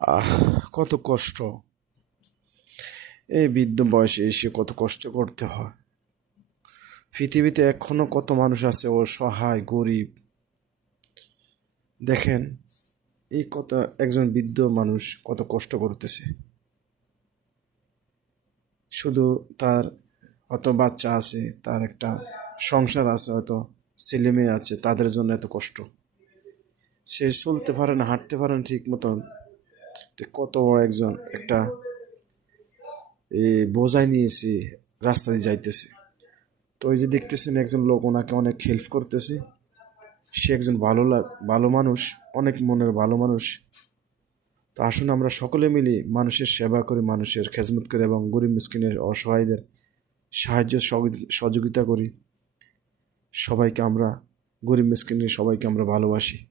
আহ কত কষ্ট! এই বৃদ্ধ বয়সে এসে কত কষ্ট করতে হয়। পৃথিবীতে এখনো কত মানুষ আছে অসহায় গরিব। দেখেন, এই কত একজন বৃদ্ধ মানুষ কত কষ্ট করতেছে। শুধু তার হয়তো বাচ্চা আছে, তার একটা সংসার আছে, হয়তো ছেলে মেয়ে আছে, তাদের জন্য এত কষ্ট। সে চলতে পারে না, হাঁটতে পারে না ঠিক মতন। তো কত বড় একজন একটা বোঝাই নিয়েছে, রাস্তা দিয়ে যাইতেছে। তো ওই যে দেখতেছেন একজন লোক ওনাকে অনেক হেল্প করতেছে। সে একজন ভালো মানুষ, অনেক মনের ভালো মানুষ। তো আসুন আমরা সকলে মিলে মানুষের সেবা করি, মানুষের খেজমত করি এবং গরিব মিসকিনের অসহায়দের সাহায্য সহযোগিতা করি। সবাইকে আমরা, গরিব মিসকিনের সবাইকে আমরা ভালোবাসি।